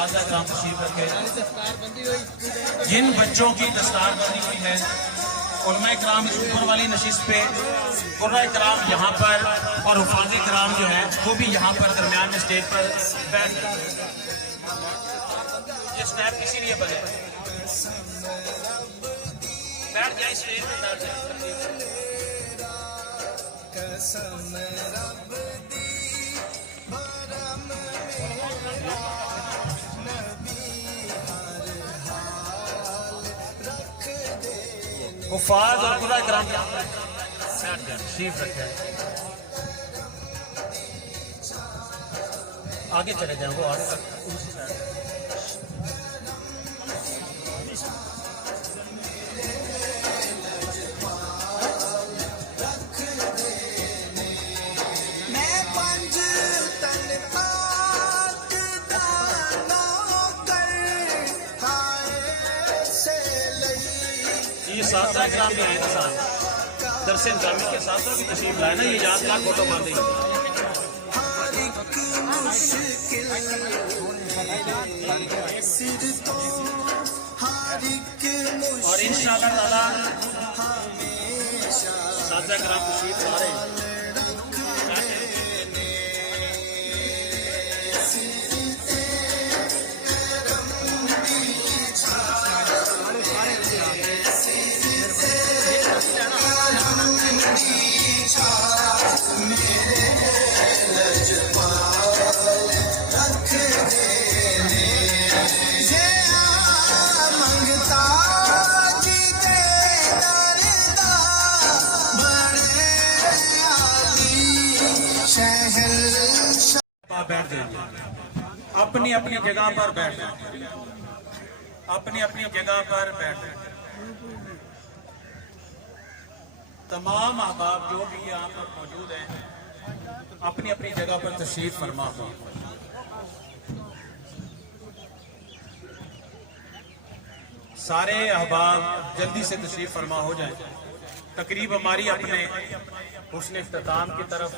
اساتذہ کرام تشریف رکھے، جن بچوں کی دستار بندی ہوئی ہے، علماء کرام اس اوپر والی نشست پہ، قرآن کرام یہاں پر اور حفاظ کرام جو ہیں وہ بھی یہاں پر درمیان میں سٹیج پر بیٹھ گئے۔ یہ سٹیپ کسی لیے بنے، بیٹھ جائیں سٹیج پر، بیٹھ جائیں۔ حفاظ اور قرآن کرام تشریف رکھے، آگے چلے جائیں، وہ آگے تک۔ یہ اساتذہ کرام بھی ہیں انسان، درس انتظامی کے اساتذہ بھی تشریف لائے نا، یہ یادگار فوٹو باندھیں گے۔ اور انشاءاللہ تعالیٰ اساتذہ کرام تشریف لا رہے ہیں۔ بیٹھ جائیں، اپنی اپنی جگہ پر بیٹھ جائیں، اپنی اپنی جگہ پر بیٹھ جائیں۔ تمام احباب جو بھی یہاں پر موجود ہیں اپنی اپنی جگہ پر تشریف فرما ہو۔ سارے احباب جلدی سے تشریف فرما ہو جائیں، تقریب ہماری اپنے حسن اختتام کی طرف